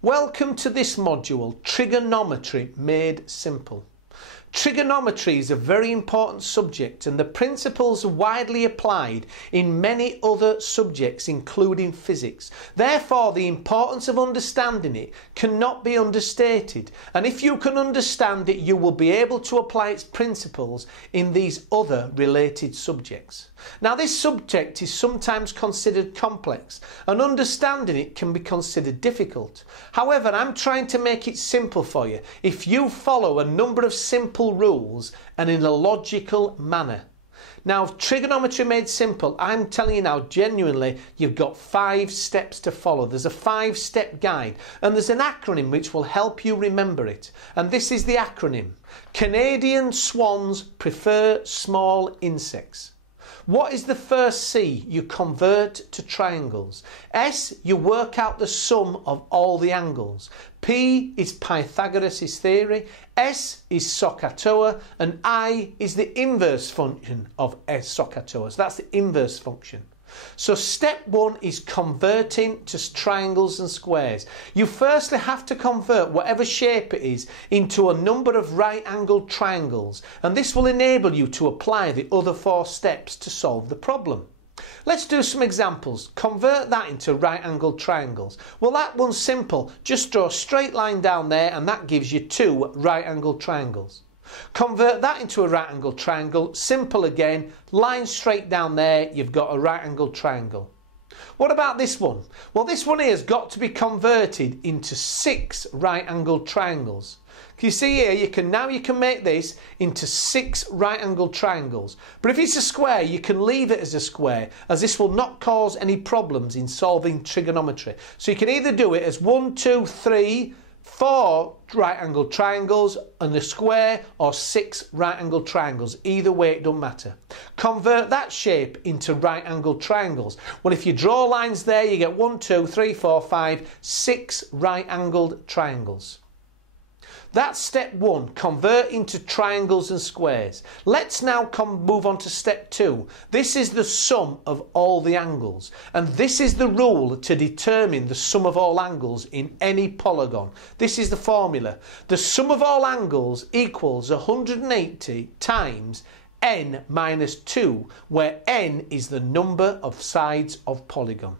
Welcome to this module, Trigonometry Made Simple. Trigonometry is a very important subject and the principles are widely applied in many other subjects including physics. Therefore, the importance of understanding it cannot be understated, and if you can understand it you will be able to apply its principles in these other related subjects. Now, this subject is sometimes considered complex and understanding it can be considered difficult. However, I'm trying to make it simple for you if you follow a number of simple rules and in a logical manner. Now, Trigonometry Made Simple, I'm telling you now genuinely, you've got 5 steps to follow. There's a 5-step guide and there's an acronym which will help you remember it. And this is the acronym: Canadian swans prefer small insects. What is the first C? You convert to triangles. S, you work out the sum of all the angles. P is Pythagoras' theory. S is SOHCAHTOA. And I is the inverse function of SOHCAHTOA. So that's the inverse function. So step 1 is converting to triangles and squares. You firstly have to convert whatever shape it is into a number of right-angled triangles, and this will enable you to apply the other 4 steps to solve the problem. Let's do some examples. Convert that into right-angled triangles. Well, that one's simple. Just draw a straight line down there and that gives you 2 right-angled triangles. Convert that into a right angled triangle. Simple again, line straight down there, you've got a right angled triangle. What about this one? Well, this one here has got to be converted into 6 right angled triangles. Can you see here, you can make this into 6 right angled triangles. But if it's a square, you can leave it as a square, as this will not cause any problems in solving trigonometry. So you can either do it as 1, 2, 3, 4 right-angled triangles and a square, or 6 right-angled triangles. Either way, it doesn't matter. Convert that shape into right-angled triangles. Well, if you draw lines there, you get 1, 2, 3, 4, 5, 6 right-angled triangles. That's step 1, convert into triangles and squares. Let's now move on to step 2. This is the sum of all the angles, and this is the rule to determine the sum of all angles in any polygon. This is the formula. The sum of all angles equals 180 times n minus 2, where n is the number of sides of polygon.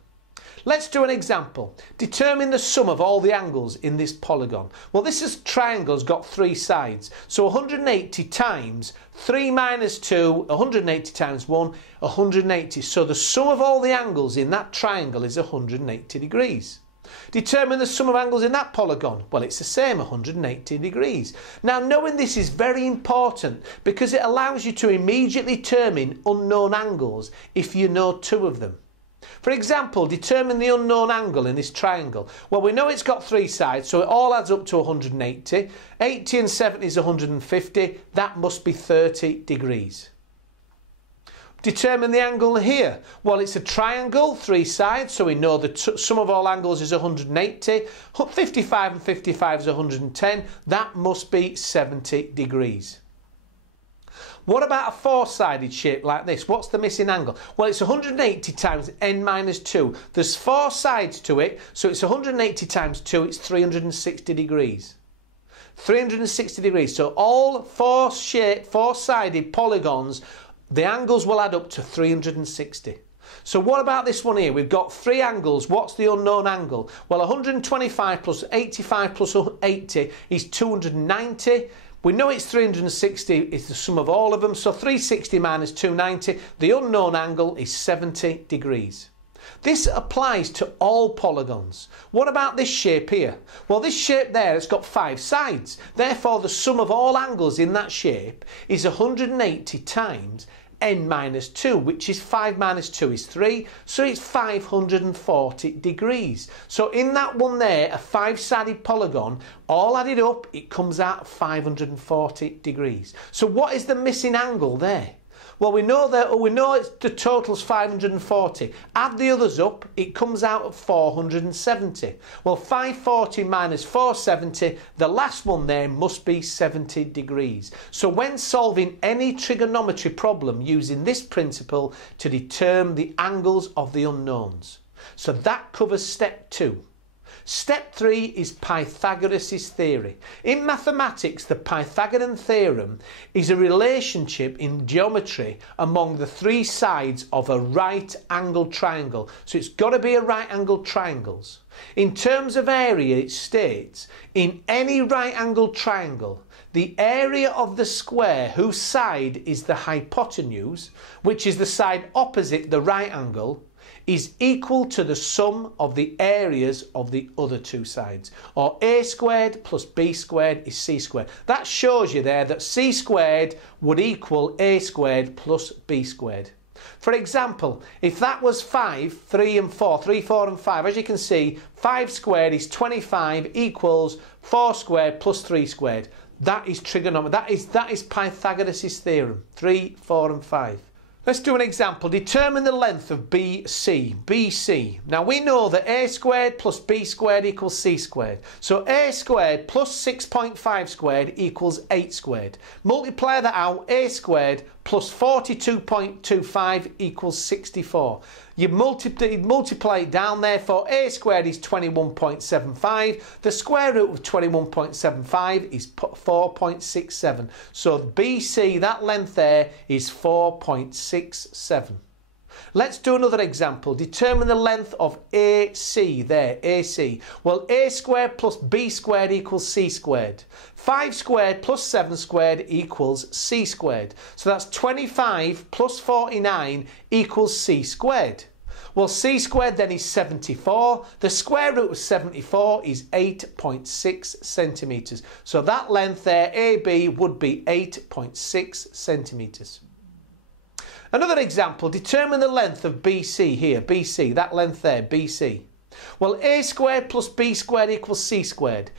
Let's do an example. Determine the sum of all the angles in this polygon. Well, this triangle's got 3 sides. So 180 times 3 minus 2, 180 times 1, 180. So the sum of all the angles in that triangle is 180 degrees. Determine the sum of angles in that polygon. Well, it's the same, 180 degrees. Now, knowing this is very important because it allows you to immediately determine unknown angles if you know 2 of them. For example, determine the unknown angle in this triangle. Well, we know it's got 3 sides, so it all adds up to 180. 80 and 70 is 150. That must be 30 degrees. Determine the angle here. Well, it's a triangle, 3 sides, so we know the sum of all angles is 180. 55 and 55 is 110. That must be 70 degrees. What about a 4-sided shape like this? What's the missing angle? Well, it's 180 times n minus 2. There's 4 sides to it, so it's 180 times 2, it's 360 degrees. 360 degrees. So all 4-sided polygons, the angles will add up to 360. So what about this one here? We've got 3 angles. What's the unknown angle? Well, 125 plus 85 plus 80 is 290. We know it's 360 is the sum of all of them, so 360 minus 290, the unknown angle is 70 degrees. This applies to all polygons. What about this shape here? Well, this shape there has got 5 sides. Therefore, the sum of all angles in that shape is 180 times n minus 2, which is 5 minus 2 is 3, so it's 540 degrees. So in that one there, a 5-sided polygon, all added up, it comes out 540 degrees. So what is the missing angle there? Well, we know the total's 540. Add the others up, it comes out at 470. Well, 540 minus 470, the last one there must be 70 degrees. So when solving any trigonometry problem using this principle to determine the angles of the unknowns. So that covers step 2. Step 3 is Pythagoras' theory. In mathematics, the Pythagorean theorem is a relationship in geometry among the three sides of a right-angled triangle. So it's got to be a right-angled triangle. In terms of area, it states, in any right-angled triangle, the area of the square whose side is the hypotenuse, which is the side opposite the right angle, is equal to the sum of the areas of the other two sides. Or a squared plus b squared is c squared. That shows you there that c squared would equal a squared plus b squared. For example, if that was 5, 3 and 4, 3, 4 and 5, as you can see, 5 squared is 25 equals 4 squared plus 3 squared. That is trigonometry. That is Pythagoras' theorem. 3, 4 and 5. Let's do an example. Determine the length of BC. BC. Now we know that a squared plus b squared equals c squared. So a squared plus 6.5 squared equals 8 squared. Multiply that out. A squared plus 42.25 equals 64. You multiply it down, therefore a squared is 21.75. The square root of 21.75 is 4.67. So BC, that length there, is 4.67. Let's do another example. Determine the length of AC there, AC. Well, a squared plus b squared equals c squared. 5 squared plus 7 squared equals c squared. So that's 25 plus 49 equals c squared. Well, c squared then is 74. The square root of 74 is 8.6 centimetres. So that length there, AB, would be 8.6 centimetres. Another example, determine the length of BC here, BC, that length there, BC. Well, a squared plus b squared equals c squared.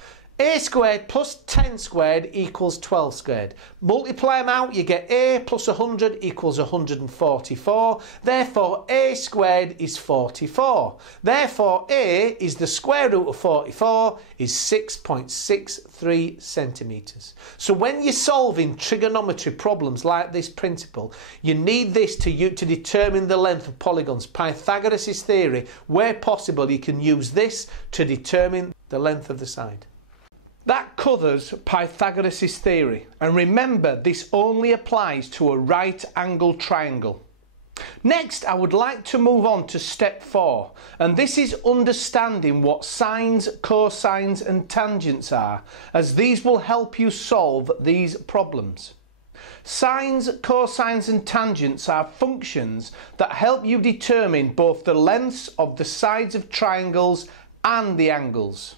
A squared plus 10 squared equals 12 squared. Multiply them out, you get a plus 100 equals 144. Therefore, a squared is 44. Therefore, a is the square root of 44 is 6.63 centimetres. So when you're solving trigonometry problems like this principle, you need this to determine the length of polygons. Pythagoras' theory, where possible, you can use this to determine the length of the side. That covers Pythagoras' theory, and remember this only applies to a right-angled triangle. Next, I would like to move on to step 4, and this is understanding what sines, cosines and tangents are, as these will help you solve these problems. Sines, cosines and tangents are functions that help you determine both the lengths of the sides of triangles and the angles.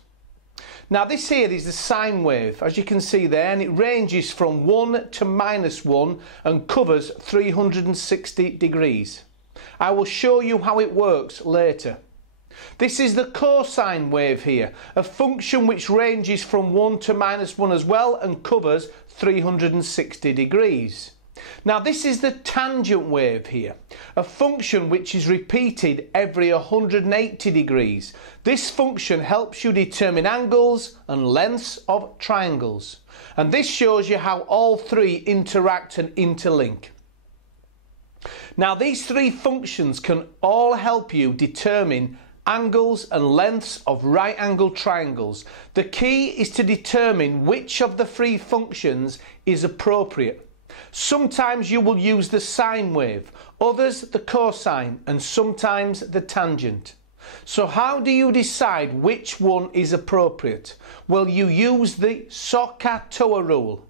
Now this here is the sine wave, as you can see there, and it ranges from 1 to -1 and covers 360 degrees. I will show you how it works later. This is the cosine wave here, a function which ranges from 1 to -1 as well and covers 360 degrees. Now this is the tangent wave here, a function which is repeated every 180 degrees. This function helps you determine angles and lengths of triangles. And this shows you how all three interact and interlink. Now these three functions can all help you determine angles and lengths of right-angled triangles. The key is to determine which of the three functions is appropriate. Sometimes you will use the sine wave, others the cosine, and sometimes the tangent. So how do you decide which one is appropriate? Well, you use the SOHCAHTOA rule.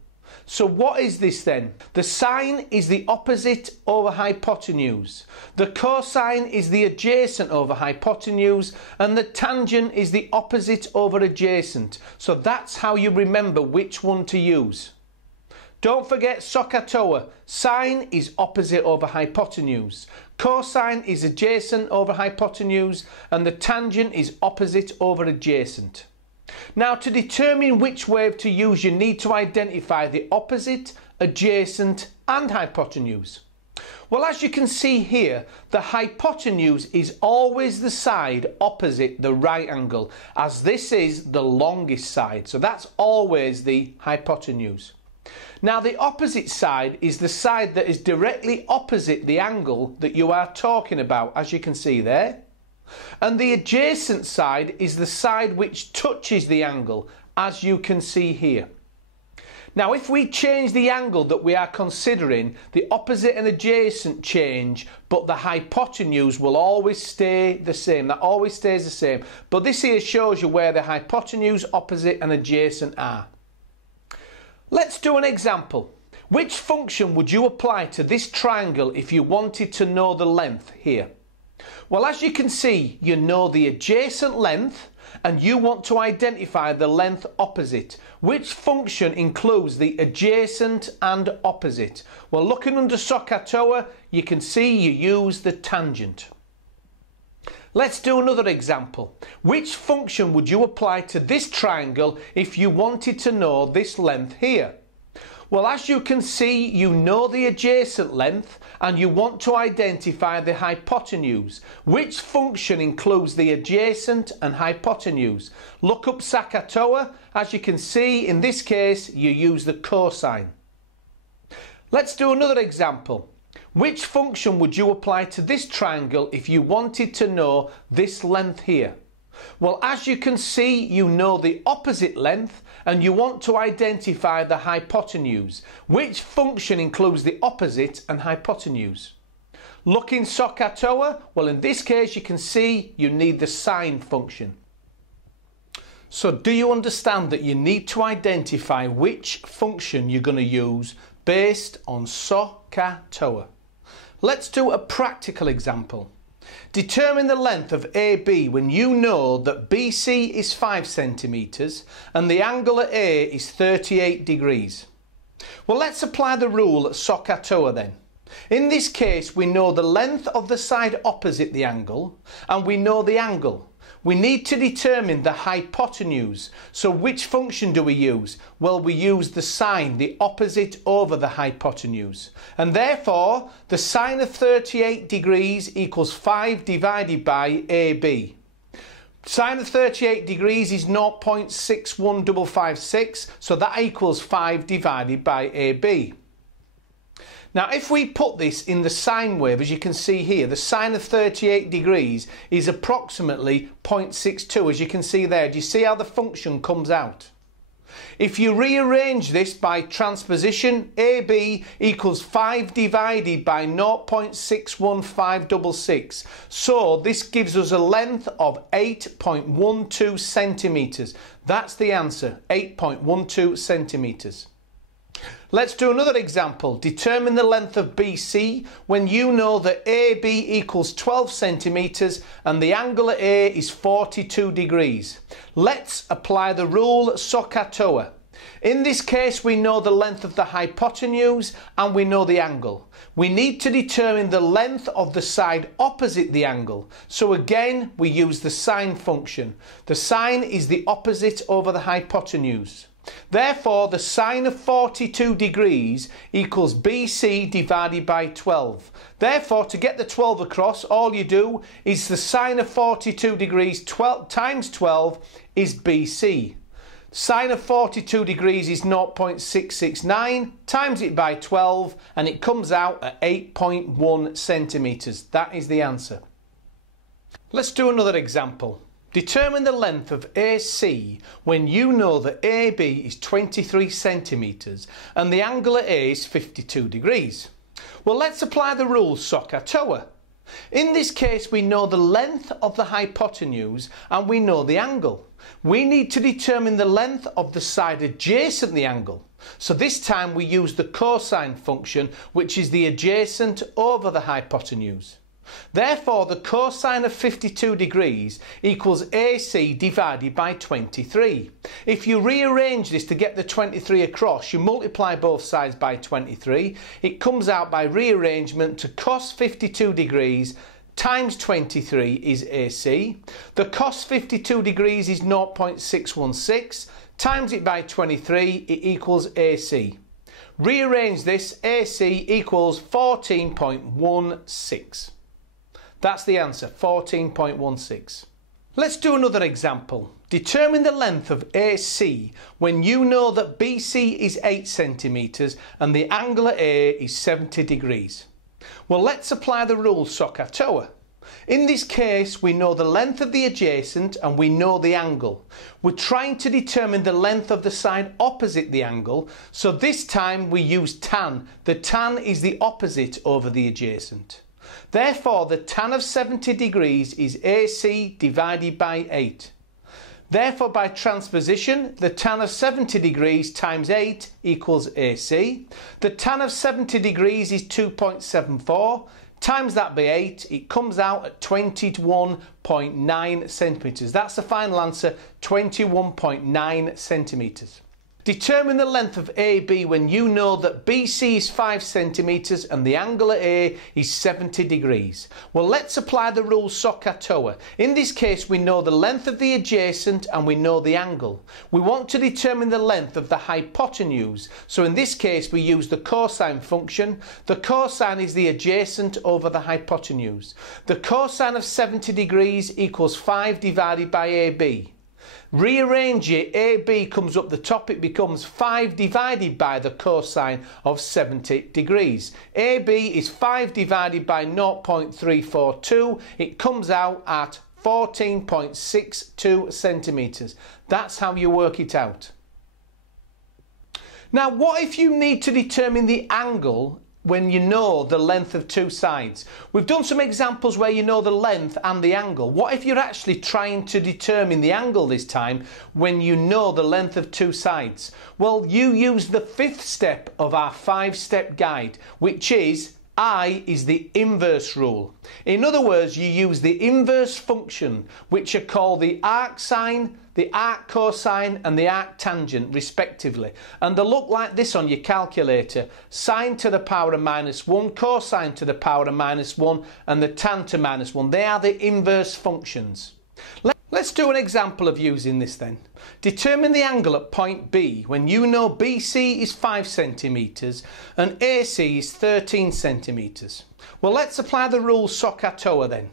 So what is this then? The sine is the opposite over hypotenuse. The cosine is the adjacent over hypotenuse, and the tangent is the opposite over adjacent. So that's how you remember which one to use. Don't forget SOHCAHTOA. Sine is opposite over hypotenuse. Cosine is adjacent over hypotenuse, and the tangent is opposite over adjacent. Now, to determine which wave to use, you need to identify the opposite, adjacent and hypotenuse. Well, as you can see here, the hypotenuse is always the side opposite the right angle, as this is the longest side. So that's always the hypotenuse. Now the opposite side is the side that is directly opposite the angle that you are talking about, as you can see there. And the adjacent side is the side which touches the angle, as you can see here. Now, if we change the angle that we are considering, the opposite and adjacent change, but the hypotenuse will always stay the same. That always stays the same. But this here shows you where the hypotenuse, opposite and adjacent are. Let's do an example. Which function would you apply to this triangle if you wanted to know the length here? Well, as you can see, you know the adjacent length and you want to identify the length opposite. Which function includes the adjacent and opposite? Well, looking under SOHCAHTOA, you can see you use the tangent. Let's do another example. Which function would you apply to this triangle if you wanted to know this length here? Well, as you can see, you know the adjacent length and you want to identify the hypotenuse. Which function includes the adjacent and hypotenuse? Look up SOHCAHTOA. As you can see, in this case, you use the cosine. Let's do another example. Which function would you apply to this triangle if you wanted to know this length here? Well, as you can see, you know the opposite length and you want to identify the hypotenuse. Which function includes the opposite and hypotenuse? Look in SOHCAHTOA. Well, in this case, you can see you need the sine function. So do you understand that you need to identify which function you're going to use based on SOHCAHTOA? Let's do a practical example. Determine the length of AB when you know that BC is 5 centimetres and the angle at A is 38 degrees. Well, let's apply the rule at SOHCAHTOA then. In this case, we know the length of the side opposite the angle and we know the angle. We need to determine the hypotenuse. So which function do we use? Well, we use the sine, the opposite over the hypotenuse. And therefore, the sine of 38 degrees equals 5 divided by AB. Sine of 38 degrees is 0.61556, so that equals 5 divided by AB. Now, if we put this in the sine wave, as you can see here, the sine of 38 degrees is approximately 0.62, as you can see there. Do you see how the function comes out? If you rearrange this by transposition, AB equals 5 divided by 0.61566. So this gives us a length of 8.12 centimetres. That's the answer, 8.12 centimetres. Let's do another example. Determine the length of BC when you know that AB equals 12 centimetres and the angle at A is 42 degrees. Let's apply the rule at SOHCAHTOA. In this case, we know the length of the hypotenuse and we know the angle. We need to determine the length of the side opposite the angle. So again, we use the sine function. The sine is the opposite over the hypotenuse. Therefore, the sine of 42 degrees equals BC divided by 12. Therefore, to get the 12 across, all you do is the sine of 42 degrees times 12 is BC. Sine of 42 degrees is 0.669, times it by 12, and it comes out at 8.1 centimetres. That is the answer. Let's do another example. Determine the length of AC when you know that AB is 23 centimetres and the angle at A is 52 degrees. Well, let's apply the rule SOHCAHTOA. In this case, we know the length of the hypotenuse and we know the angle. We need to determine the length of the side adjacent the angle. So this time we use the cosine function, which is the adjacent over the hypotenuse. Therefore, the cosine of 52 degrees equals AC divided by 23. If you rearrange this to get the 23 across, you multiply both sides by 23. It comes out by rearrangement to cos 52 degrees times 23 is AC. The cos 52 degrees is 0.616. Times it by 23, it equals AC. Rearrange this, AC equals 14.16. That's the answer, 14.16. Let's do another example. Determine the length of AC when you know that BC is 8 centimetres and the angle at A is 70 degrees. Well, let's apply the rule SOHCAHTOA. In this case, we know the length of the adjacent and we know the angle. We're trying to determine the length of the side opposite the angle, so this time we use tan. The tan is the opposite over the adjacent. Therefore, the tan of 70 degrees is AC divided by 8. Therefore, by transposition, the tan of 70 degrees times 8 equals AC. The tan of 70 degrees is 2.74. Times that by 8, it comes out at 21.9 centimetres. That's the final answer, 21.9 centimetres. Determine the length of AB when you know that BC is 5 centimetres and the angle at A is 70 degrees. Well, let's apply the rule SOHCAHTOA. In this case, we know the length of the adjacent and we know the angle. We want to determine the length of the hypotenuse. So in this case, we use the cosine function. The cosine is the adjacent over the hypotenuse. The cosine of 70 degrees equals 5 divided by AB. Rearrange it, AB comes up the top, it becomes 5 divided by the cosine of 70 degrees. AB is 5 divided by 0.342, it comes out at 14.62 centimetres. That's how you work it out. Now, what if you need to determine the angle when you know the length of two sides? We've done some examples where you know the length and the angle. What if you're actually trying to determine the angle this time when you know the length of two sides? Well, you use the 5th step of our 5-step guide, which is I is the inverse rule. In other words, you use the inverse function, which are called the arc sine, the arc cosine and the arc tangent respectively, and they look like this on your calculator: sine to the power of -1, cosine to the power of -1 and the tan to -1. They are the inverse functions. Let's do an example of using this then. Determine the angle at point B when you know BC is 5 centimetres and AC is 13 centimetres. Well, let's apply the rule SOHCAHTOA then.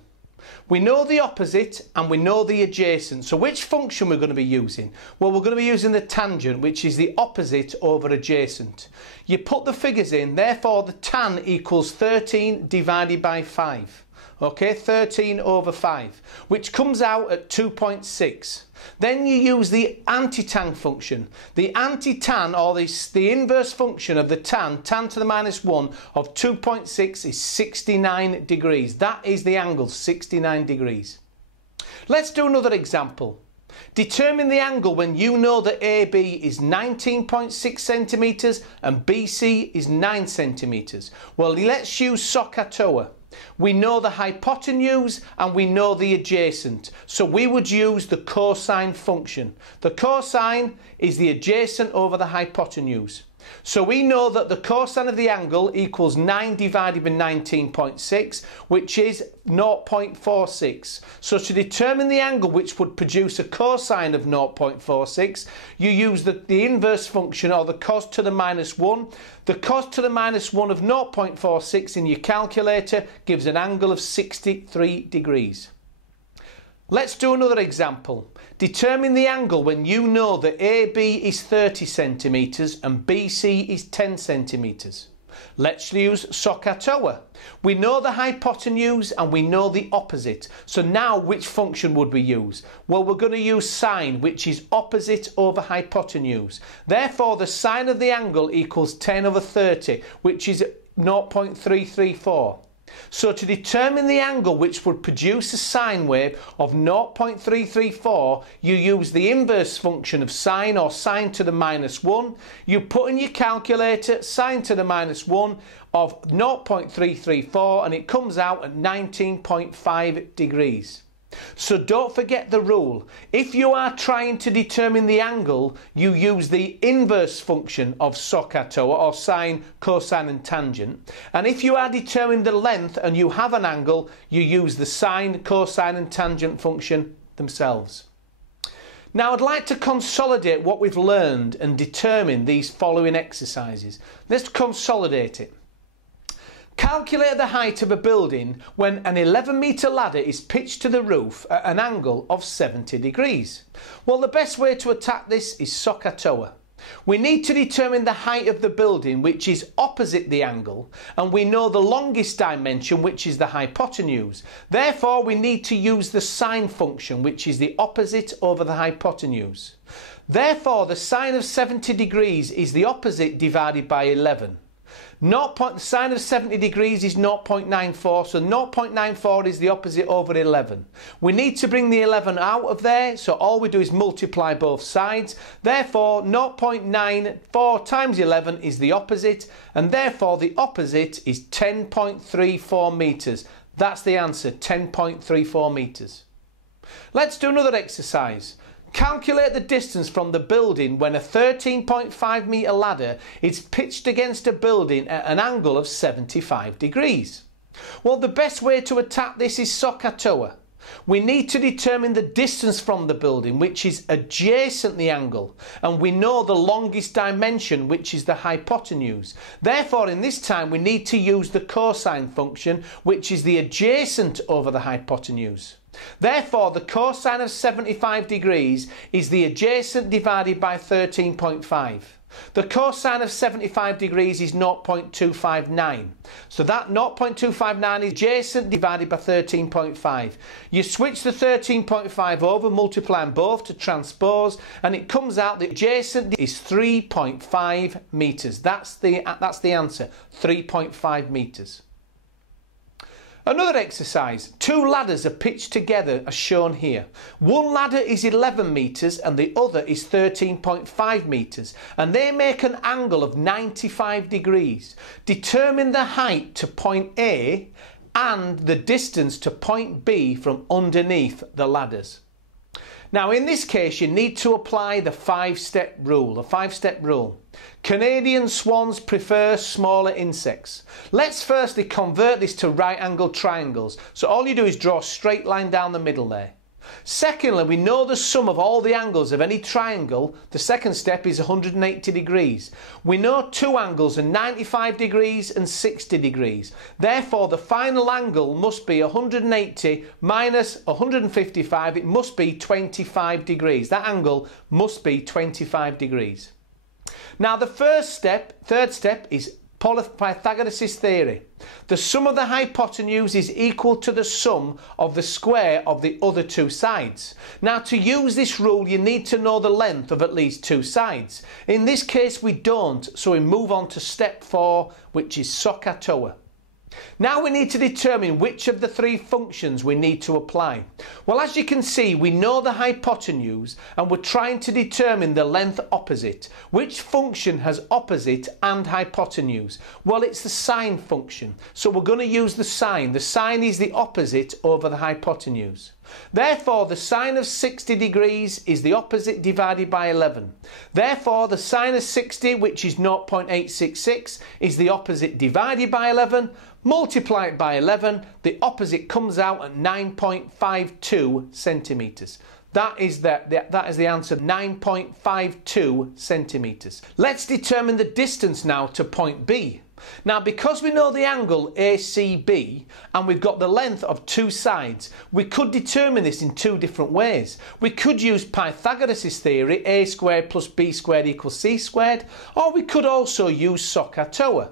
We know the opposite and we know the adjacent. So which function we're going to be using? Well, we're going to be using the tangent, which is the opposite over adjacent. You put the figures in, therefore the tan equals 13 divided by 5. Okay, 13 over 5, which comes out at 2.6. Then you use the anti-tan function. The anti-tan, or the inverse function of the tan to the -1 of 2.6 is 69 degrees. That is the angle, 69 degrees. Let's do another example. Determine the angle when you know that AB is 19.6 centimetres and BC is 9 centimetres. Well, let's use SOHCAHTOA. We know the hypotenuse and we know the adjacent, so we would use the cosine function. The cosine is the adjacent over the hypotenuse. So we know that the cosine of the angle equals 9 divided by 19.6, which is 0.46. So to determine the angle which would produce a cosine of 0.46, you use the inverse function, or the cos to the -1. The cos to the -1 of 0.46 in your calculator gives an angle of 63 degrees. Let's do another example. Determine the angle when you know that AB is 30 centimetres and BC is 10 centimetres. Let's use SOHCAHTOA. We know the hypotenuse and we know the opposite. So now which function would we use? Well, we're going to use sine, which is opposite over hypotenuse. Therefore, the sine of the angle equals 10 over 30, which is 0.334. So to determine the angle which would produce a sine wave of 0.334, you use the inverse function of sine, or sine to the -1. You put in your calculator sine to the -1 of 0.334 and it comes out at 19.5 degrees. So don't forget the rule. If you are trying to determine the angle, you use the inverse function of SOHCAHTOA, or sine, cosine and tangent. And if you are determining the length and you have an angle, you use the sine, cosine and tangent function themselves. Now I'd like to consolidate what we've learned and determine these following exercises. Let's consolidate it. Calculate the height of a building when an 11-metre ladder is pitched to the roof at an angle of 70 degrees. Well, the best way to attack this is SOHCAHTOA. We need to determine the height of the building, which is opposite the angle, and we know the longest dimension, which is the hypotenuse. Therefore, we need to use the sine function, which is the opposite over the hypotenuse. Therefore, the sine of 70 degrees is the opposite divided by 11. The sine of 70 degrees is 0.94, so 0.94 is the opposite over 11. We need to bring the 11 out of there, so all we do is multiply both sides. Therefore, 0.94 times 11 is the opposite, and therefore the opposite is 10.34 metres. That's the answer, 10.34 metres. Let's do another exercise. Calculate the distance from the building when a 13.5 metre ladder is pitched against a building at an angle of 75 degrees. Well, the best way to attack this is SOHCAHTOA. We need to determine the distance from the building, which is adjacent the angle, and we know the longest dimension, which is the hypotenuse. Therefore, in this time, we need to use the cosine function, which is the adjacent over the hypotenuse. Therefore, the cosine of 75 degrees is the adjacent divided by 13.5. The cosine of 75 degrees is 0.259. So that 0.259 is adjacent divided by 13.5. You switch the 13.5 over, multiplying both to transpose, and it comes out the adjacent is 3.5 metres. That's the answer, 3.5 metres. Another exercise. Two ladders are pitched together as shown here. One ladder is 11 metres and the other is 13.5 metres, and they make an angle of 95 degrees. Determine the height to point A and the distance to point B from underneath the ladders. Now, in this case, you need to apply the five-step rule. Canadian swans prefer smaller insects. Let's firstly convert this to right-angled triangles. So all you do is draw a straight line down the middle there. Secondly, we know the sum of all the angles of any triangle. The second step is 180 degrees. We know two angles are 95 degrees and 60 degrees. Therefore, the final angle must be 180 minus 155. It must be 25 degrees. That angle must be 25 degrees. Now, the third step is Pythagoras' theory. The sum of the hypotenuse is equal to the sum of the square of the other two sides. Now, to use this rule, you need to know the length of at least two sides. In this case, we don't, so we move on to step 4, which is SOHCAHTOA. Now we need to determine which of the three functions we need to apply. Well, as you can see, we know the hypotenuse and we're trying to determine the length opposite. Which function has opposite and hypotenuse? Well, it's the sine function. So we're going to use the sine. The sine is the opposite over the hypotenuse. Therefore, the sine of 60 degrees is the opposite divided by 11. Therefore, the sine of 60, which is 0.866, is the opposite divided by 11. Multiply it by 11, the opposite comes out at 9.52 centimetres. That is the answer, 9.52 centimetres. Let's determine the distance now to point B. Now, because we know the angle ACB and we've got the length of two sides, we could determine this in two different ways. We could use Pythagoras' theory, a squared plus b squared equals c squared, or we could also use SOHCAHTOA.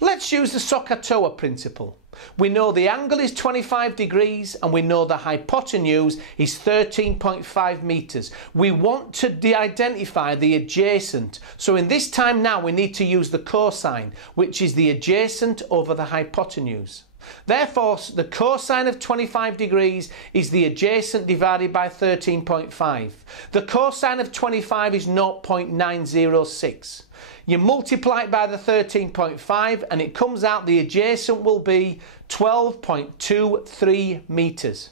Let's use the SOHCAHTOA principle. We know the angle is 25 degrees and we know the hypotenuse is 13.5 metres. We want to identify the adjacent. So in this time now we need to use the cosine, which is the adjacent over the hypotenuse. Therefore, the cosine of 25 degrees is the adjacent divided by 13.5. The cosine of 25 is 0.906. You multiply it by the 13.5 and it comes out the adjacent will be 12.23 metres.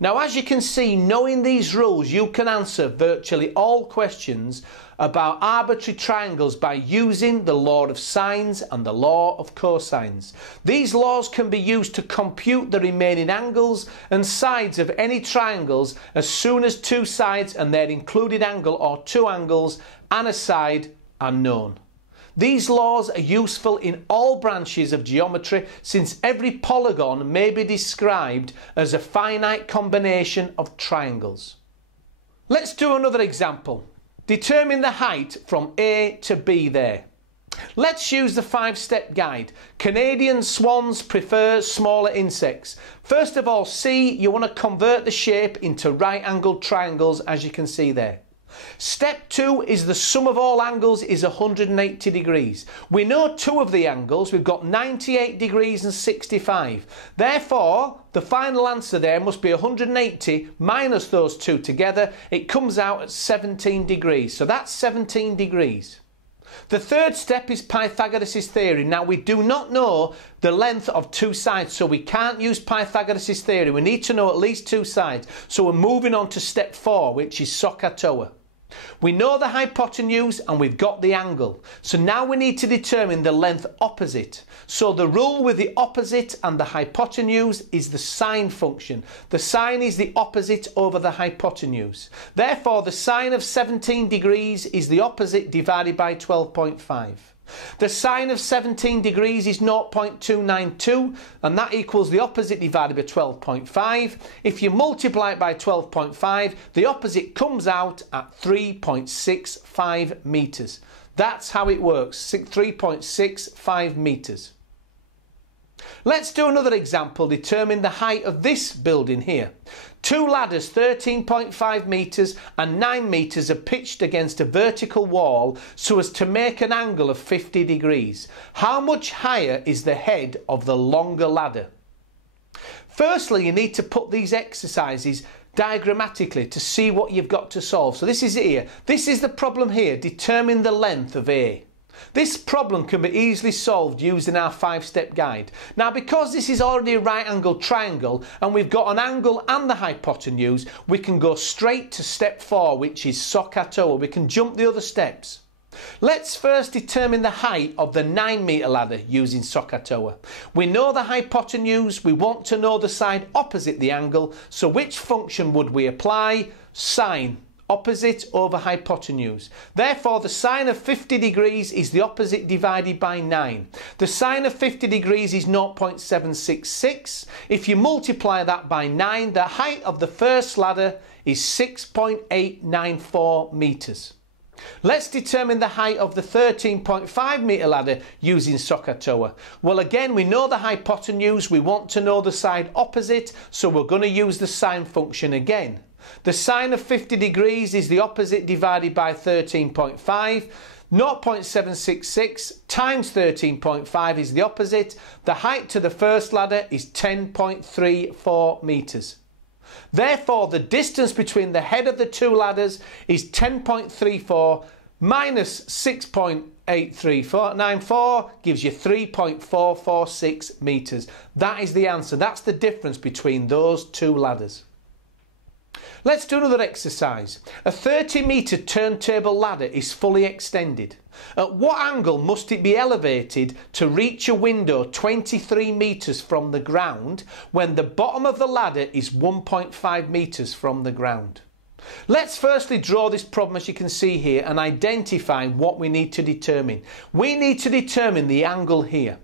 Now, as you can see, knowing these rules, you can answer virtually all questions about arbitrary triangles by using the law of sines and the law of cosines. These laws can be used to compute the remaining angles and sides of any triangles as soon as two sides and their included angle or two angles and a side are known. These laws are useful in all branches of geometry since every polygon may be described as a finite combination of triangles. Let's do another example. determine the height from A to B there. Let's use the 5-step guide. Canadian swans prefer smaller insects. First of all, C, you want to convert the shape into right-angled triangles, as you can see there. Step 2 is the sum of all angles is 180 degrees. We know two of the angles. We've got 98 degrees and 65. Therefore, the final answer there must be 180 minus those two together. It comes out at 17 degrees. So that's 17 degrees. The third step is Pythagoras' theory. Now, we do not know the length of two sides, so we can't use Pythagoras' theory. We need to know at least two sides. So we're moving on to step 4, which is SOHCAHTOA. We know the hypotenuse and we've got the angle. So now we need to determine the length opposite. So the rule with the opposite and the hypotenuse is the sine function. The sine is the opposite over the hypotenuse. Therefore, the sine of 17 degrees is the opposite divided by 12.5. The sine of 17 degrees is 0.292, and that equals the opposite divided by 12.5. If you multiply it by 12.5, the opposite comes out at 3.65 metres. That's how it works, 3.65 metres. Let's do another example. Determine the height of this building here. Two ladders, 13.5 metres and 9 metres, are pitched against a vertical wall so as to make an angle of 50 degrees. How much higher is the head of the longer ladder? Firstly, you need to put these exercises diagrammatically to see what you've got to solve. So this is it here. This is the problem here. Determine the length of A. This problem can be easily solved using our 5-step guide. Now, because this is already a right-angled triangle and we've got an angle and the hypotenuse, we can go straight to step 4, which is SOHCAHTOA. We can jump the other steps. Let's first determine the height of the 9-metre ladder using SOHCAHTOA. We know the hypotenuse, we want to know the side opposite the angle, so which function would we apply? Sine. Opposite over hypotenuse. Therefore, the sine of 50 degrees is the opposite divided by 9. The sine of 50 degrees is 0.766. If you multiply that by 9, the height of the first ladder is 6.894 metres. Let's determine the height of the 13.5 metre ladder using SOHCAHTOA. Well, again, we know the hypotenuse. We want to know the side opposite, so we're going to use the sine function again. The sine of 50 degrees is the opposite divided by 13.5. 0.766 times 13.5 is the opposite. The height to the first ladder is 10.34 metres. Therefore, the distance between the head of the two ladders is 10.34 minus 6.83494 gives you 3.446 metres. That is the answer. That's the difference between those two ladders. Let's do another exercise. A 30-metre turntable ladder is fully extended. At what angle must it be elevated to reach a window 23 metres from the ground when the bottom of the ladder is 1.5 metres from the ground? Let's firstly draw this problem, as you can see here, and identify what we need to determine. We need to determine the angle here.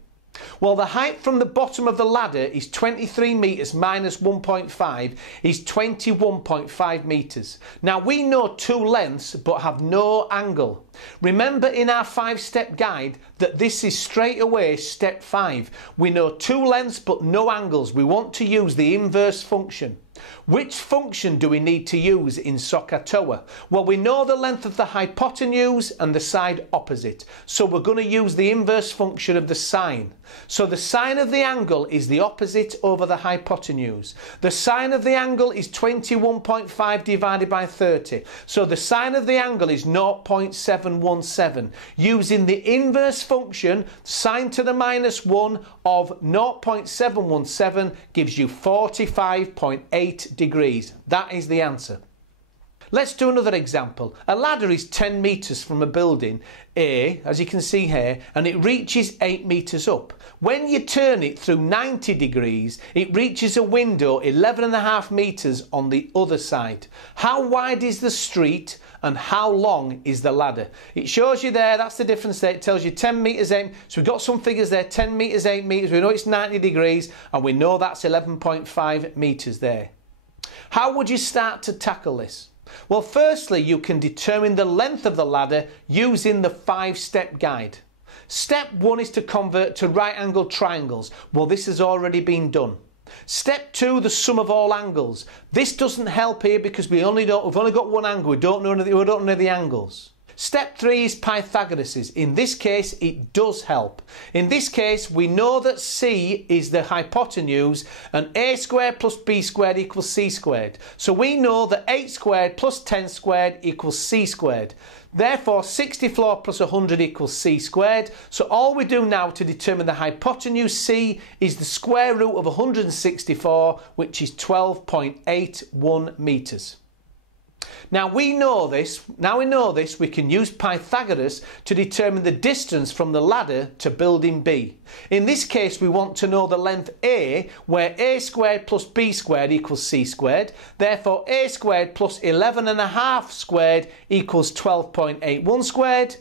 Well, the height from the bottom of the ladder is 23 metres minus 1.5 is 21.5 metres. Now, we know two lengths but have no angle. Remember in our 5-step guide that this is straight away step 5. We know two lengths but no angles. We want to use the inverse function. Which function do we need to use in SOHCAHTOA? Well, we know the length of the hypotenuse and the side opposite, so we're going to use the inverse function of the sine. So the sine of the angle is the opposite over the hypotenuse. The sine of the angle is 21.5 divided by 30, so the sine of the angle is 0.717. Using the inverse function, sine to the minus 1 of 0.717 gives you 45.8 degrees. That is the answer. Let's do another example. A ladder is 10 metres from a building A, as you can see here, and it reaches 8 metres up. When you turn it through 90 degrees, it reaches a window 11.5 metres on the other side. How wide is the street and how long is the ladder? It shows you there, that's the difference there. It tells you 10 metres 8. So we've got some figures there, 10 metres, 8 metres. We know it's 90 degrees and we know that's 11.5 metres there. How would you start to tackle this? Well, firstly, you can determine the length of the ladder using the 5-step guide. Step 1 is to convert to right-angled triangles. Well, this has already been done. Step 2, the sum of all angles. This doesn't help here because we've only got one angle. We don't know the angles. Step 3 is Pythagoras'. In this case, it does help. In this case, we know that C is the hypotenuse and a squared plus b squared equals c squared. So we know that 8 squared plus 10 squared equals c squared. Therefore, 64 plus 100 equals c squared. So all we do now to determine the hypotenuse C is the square root of 164, which is 12.81 metres. Now we know this, we can use Pythagoras to determine the distance from the ladder to building B. In this case, we want to know the length A, where a squared plus b squared equals c squared. Therefore, a squared plus 11.5 squared equals 12.81 squared.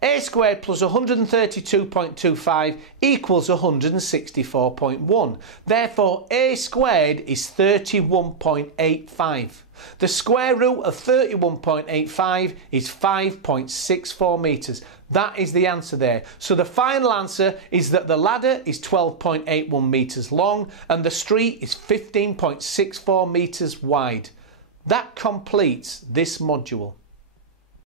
A squared plus 132.25 equals 164.1. Therefore, a squared is 31.85. The square root of 31.85 is 5.64 metres. That is the answer there. So the final answer is that the ladder is 12.81 metres long and the street is 15.64 metres wide. That completes this module.